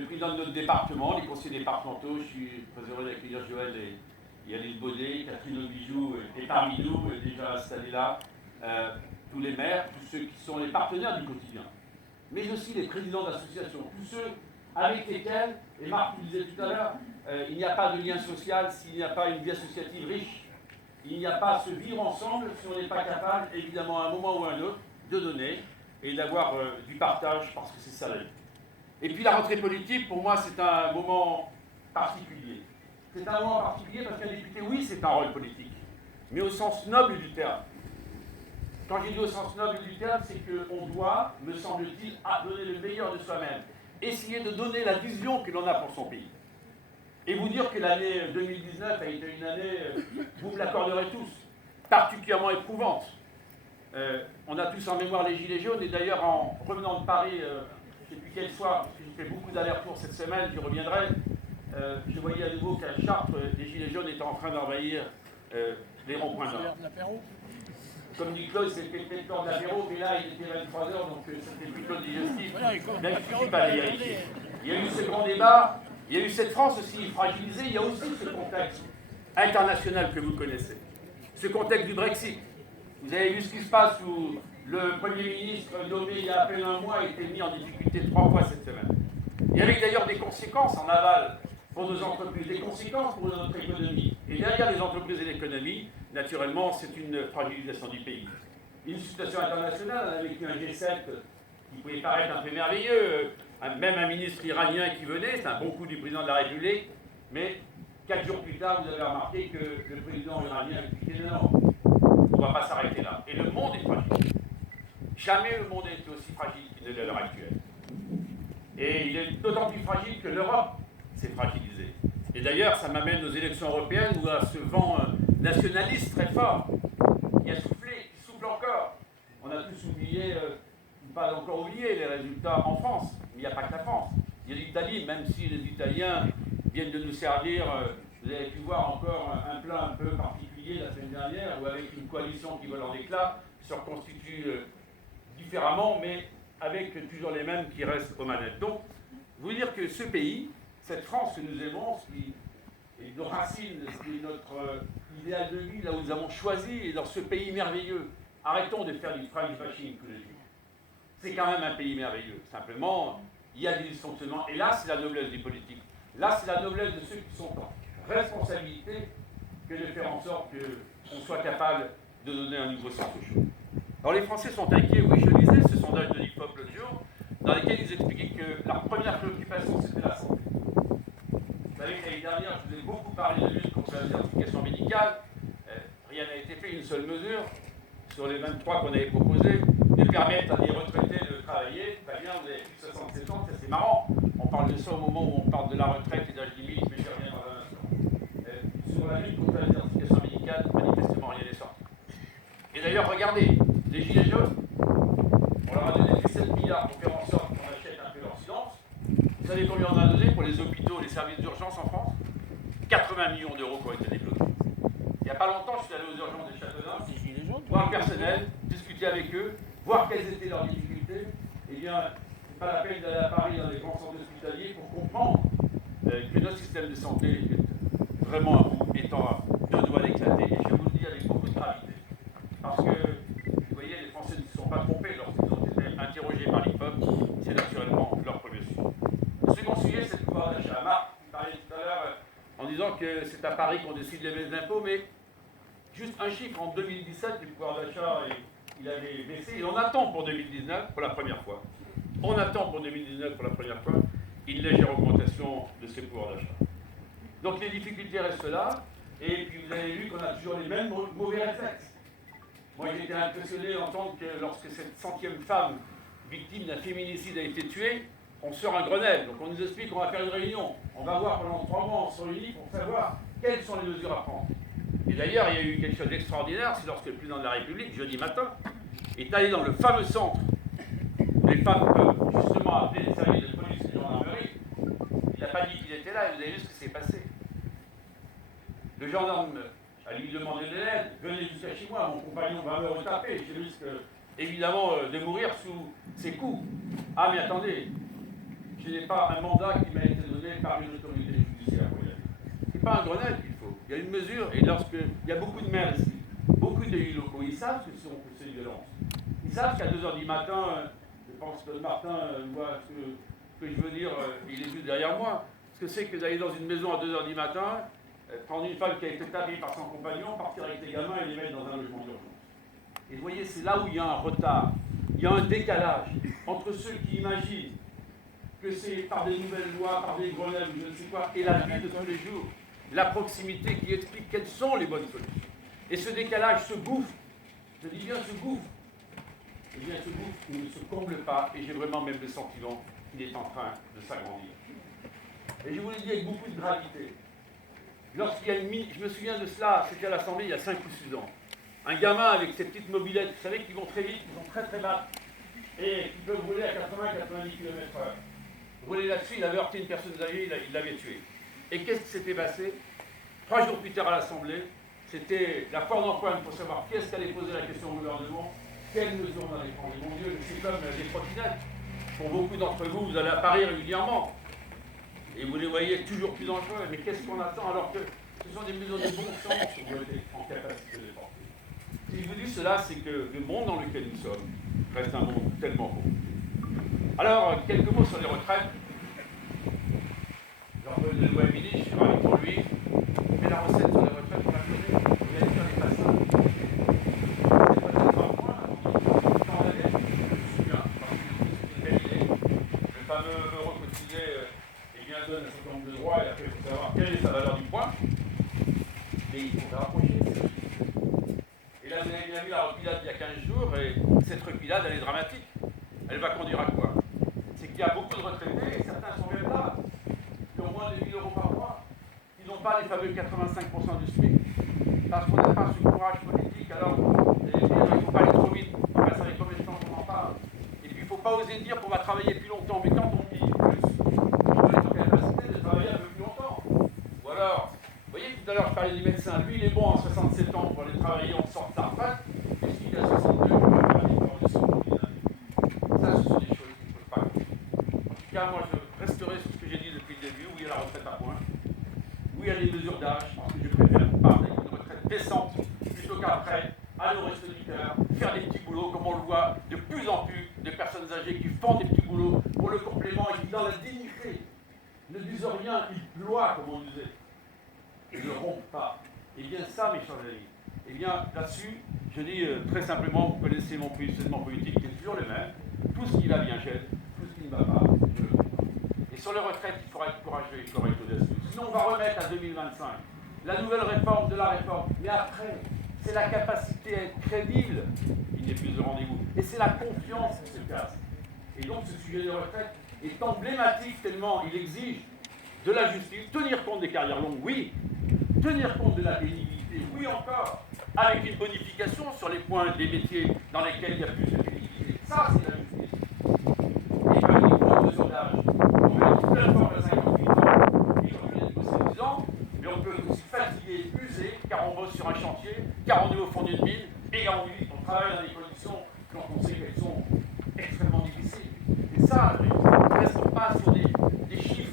le président de notre département, les conseillers départementaux, je suis très heureux d'accueillir Joël et Alice Baudet, Catherine Aubijoux est parmi nous, déjà installée là, tous les maires, tous ceux qui sont les partenaires du quotidien, mais aussi les présidents d'associations, tous ceux avec lesquels, et Marc vous disait tout à l'heure, il n'y a pas de lien social s'il n'y a pas une vie associative riche. Il n'y a pas ce vivre ensemble si on n'est pas capable, évidemment, à un moment ou à un autre, de donner et d'avoir du partage, parce que c'est ça la vie. Et puis la rentrée politique, pour moi, c'est un moment particulier. C'est un moment particulier parce qu'un député, oui, c'est un rôle politique, mais au sens noble du terme. Quand j'ai dit au sens noble du terme, c'est qu'on doit, me semble-t-il, donner le meilleur de soi-même. Essayer de donner la vision que l'on a pour son pays. Et vous dire que l'année 2019 a été une année, vous me l'accorderez tous, particulièrement éprouvante. On a tous en mémoire les Gilets jaunes, et d'ailleurs en revenant de Paris, je ne sais plus quelle fois, parce que j'ai fait beaucoup d'allers-retours cette semaine, j'y reviendrai, je voyais à nouveau qu'à Chartres, les Gilets jaunes étaient en train d'envahir les ronds-points nord. Comme dit Claude, c'était peut-être l'heure de l'apéro, mais là il était 23h, donc c'était plutôt digestif. Même si je ne suis pas allé vérifier. Il y a eu ce grand débat. Il y a eu cette France aussi fragilisée, il y a aussi ce contexte international que vous connaissez, ce contexte du Brexit. Vous avez vu ce qui se passe où le Premier ministre nommé il y a à peine un mois a été mis en difficulté 3 fois cette semaine. Il y avait d'ailleurs des conséquences en aval pour nos entreprises, des conséquences pour notre économie. Et derrière les entreprises et l'économie, naturellement, c'est une fragilisation du pays. Une situation internationale, on a vécu un G7 qui pouvait paraître un peu merveilleux, même un ministre iranien qui venait, c'est un bon coup du président de la République, mais 4 jours plus tard, vous avez remarqué que le président iranien a expliqué non, on ne va pas s'arrêter là. Et le monde est fragile. Jamais le monde a été aussi fragile qu'il ne l'est à l'heure actuelle. Et il est d'autant plus fragile que l'Europe s'est fragilisée. Et d'ailleurs, ça m'amène aux élections européennes où à ce vent nationaliste très fort qui a soufflé, qui souffle encore. On a tous oublié, pas encore oublié les résultats en France. Il n'y a pas que la France. Il y a l'Italie, même si les Italiens viennent de nous servir, vous avez pu voir encore un plat un peu particulier la semaine dernière, où avec une coalition qui vole en éclat, se reconstitue différemment, mais avec toujours les mêmes qui restent aux manettes. Donc, vous dire que ce pays, cette France que nous aimons, ce qui est nos racines, ce qui est notre idéal de vie, là où nous avons choisi, et dans ce pays merveilleux, arrêtons de faire du frying bashing tous les jours. C'est quand même un pays merveilleux. Simplement, il y a des dysfonctionnements. Et là, c'est la noblesse du politique. Là, c'est la noblesse de ceux qui sont en responsabilité que de faire en sorte qu'on soit capable de donner un nouveau sens aux choses. Alors, les Français sont inquiets. Oui, je lisais ce sondage de l'IFOP l'autre jour, dans lequel ils expliquaient que leur première préoccupation, c'était la santé. Vous savez que l'année dernière, je vous ai beaucoup parlé de lutte contre la désertification médicale. Rien n'a été fait, une seule mesure, sur les 23 qu'on avait proposées, de permettre à des retraités de travailler. Très bien, vous avez plus de 67 ans, c'est marrant. On parle de ça au moment où on parle de la retraite et d'âge limite, mais j'y reviens dans un instant. Sur la lutte contre la désertification médicale, manifestement rien n'est sorti. Et d'ailleurs, regardez, les Gilets jaunes, on leur a donné 17 milliards pour faire en sorte qu'on achète un peu leur silence. Vous savez combien on a donné pour les hôpitaux, les services d'urgence en France? 80 millions d'euros qui ont été débloqués. Il n'y a pas longtemps, je suis allé aux urgences des Châteaudun, voir le personnel, discuter avec eux, voir quelles étaient leurs difficultés. Eh bien, c'est pas la peine d'aller à Paris dans les grands centres hospitaliers pour comprendre que notre système de santé est vraiment à bout, étant à deux doigts d'éclater. Et je vous le dis avec beaucoup de gravité. Parce que, vous voyez, les Français ne se sont pas trompés lorsqu'ils ont été interrogés par l'IFOP. C'est naturellement leur premier sujet. Le second sujet, c'est le pouvoir d'achat. Marc parlait tout à l'heure en disant que c'est à Paris qu'on décide les baisses d'impôts, mais juste un chiffre, en 2017, le pouvoir d'achat, il avait baissé, et on attend pour 2019, pour la première fois. On attend pour 2019, pour la première fois, une légère augmentation de ces pouvoirs d'achat. Donc les difficultés restent là, et puis vous avez vu qu'on a toujours les mêmes mauvais réflexes. Moi, j'ai été impressionné d'entendre que lorsque cette 100e femme victime d'un féminicide a été tuée, on sort un Grenelle. Donc on nous explique qu'on va faire une réunion. On va voir pendant 3 mois, on se réunit pour savoir quelles sont les mesures à prendre. Et d'ailleurs, il y a eu quelque chose d'extraordinaire, c'est lorsque le président de la République, jeudi matin, est allé dans le fameux centre où les femmes peuvent justement appeler les services de police et de gendarmerie. Il n'a pas dit qu'il était là, et vous avez vu ce qui s'est passé. Le gendarme a lui demandé de l'aide, venez jusqu'à chez moi, mon compagnon va me retaper, je risque évidemment de mourir sous ses coups. Ah mais attendez, je n'ai pas un mandat qui m'a été donné par une autorité judiciaire pour y aller. Ce n'est pas un Grenelle qu'il faut. Il y a une mesure, et il y a beaucoup de maires ici, beaucoup d'élus locaux, ils savent que c'est une violence. Ils savent qu'à 2h du matin, je pense que Martin voit ce que je veux dire, il est juste derrière moi. Ce que c'est que d'aller dans une maison à 2h du matin, prendre une femme qui a été tapée par son compagnon, partir avec les gamins et les mettre dans un logement d'urgence. Et vous voyez, c'est là où il y a un retard, il y a un décalage entre ceux qui imaginent que c'est par des nouvelles lois, par des Grenelles ou je ne sais quoi, et la vie de tous les jours, la proximité qui explique quelles sont les bonnes solutions. Et ce décalage se bouffe, je dis bien se bouffe. Et bien ce gouffre il ne se comble pas, et j'ai vraiment même le sentiment qu'il est en train de s'agrandir. Et je vous le dis avec beaucoup de gravité. Lorsqu'il y a je me souviens de cela, c'était à l'Assemblée il y a 5 ou 6 ans. Un gamin avec ses petites mobylettes, vous savez, qui vont très vite, qui vont très très bas, et qui peuvent rouler à 80-90 km/h. Rouler là-dessus, il avait heurté une personne âgée, il l'avait tué. Et qu'est-ce qui s'était passé 3 jours plus tard à l'Assemblée, c'était la foire d'empoigne pour savoir qui est-ce qui allait poser la question au gouvernement, quelles mesures on allait prendre. Mon Dieu, c'est comme des trottinettes. Pour beaucoup d'entre vous, vous allez à Paris régulièrement. Et vous les voyez toujours plus dangereux. Mais qu'est-ce qu'on attend alors que ce sont des mesures de bon sens qu'on doit être en capacité de porter. Si je vous dis cela, c'est que le monde dans lequel nous sommes reste un monde tellement beau. Alors, quelques mots sur les retraites. Jean-Paul Delevoye-Mini, je suis ravi pour lui. Mais la recette sur les retraites, on la connaît. Vous allez dire les passants. C'est peut-être un point. Quand on avait, je me souviens, parce que c'est une belle idée. Le fameux euro cotisé, donne un certain nombre de droits, et après il faut savoir quelle est sa valeur du point. Mais il faut rapprocher. Et là, vous avez bien vu la reculade il y a 15 jours, et cette reculade, elle est dramatique. Elle va conduire à quoi? C'est qu'il y a beaucoup de retraités, et certains sont même là, qui ont moins de 1 000 euros par mois, qui n'ont pas les fameux 85% du SMIC, parce qu'on n'a pas ce courage politique. Alors, il ne faut pas aller trop vite, on va savoir combien de temps on en parle. Et puis, il ne faut pas oser dire qu'on va travailler plus longtemps, mais quand on dit plus, on doit être en capacité de travailler un peu plus longtemps. Ou alors, vous voyez, tout à l'heure, je parlais du médecin, lui, il est bon en 67 ans pour aller travailler, on sort de sa retraite, et s'il a 62, il va faire des efforts de santé. Ça, ce sont des choses qu'il ne faut pas comprendre. En tout cas, moi, je resterai sur ce que j'ai dit depuis le début, où il y a la retraite à points, où il y a des mesures d'âge, parce que je préfère parler d'une retraite décente, plutôt qu'après, aller au resto du cœur, faire des petits boulots, comme on le voit de plus en plus de personnes âgées qui font des petits boulots pour le complément et qui, dans la dignité, ne disent rien, ils ploient, comme on disait. Ils ne rompent pas. Et bien ça, mes chers amis, et bien là-dessus, je dis très simplement, vous connaissez mon positionnement politique qui est toujours le même. Tout ce qui va bien gêne, tout ce qui ne va pas, je le comprends. Et sur les retraites, il faudra être courageux, il faudra être audacieux. Sinon, on va remettre à 2025 la nouvelle réforme de la réforme. Mais après, c'est la capacité à être crédible qui n'est plus au rendez-vous. Et c'est la confiance qui se casse. Et donc, ce sujet des retraites est emblématique tellement il exige de la justice, tenir compte des carrières longues, oui, tenir compte de la pénibilité, oui encore, avec une bonification sur les points des métiers dans lesquels il y a plus de pénibilité. Ça, c'est la justice. Et pas uniquement de sondage. On peut être plein fort à 58 ans, et on peut être 10 ans, mais on peut aussi fatiguer, usé, car on bosse sur un chantier, car on est au fond d'une mine, et on travaille dans des conditions quand on sait qu'elles sont extrêmement difficiles. Et ça, on ne reste pas sur des chiffres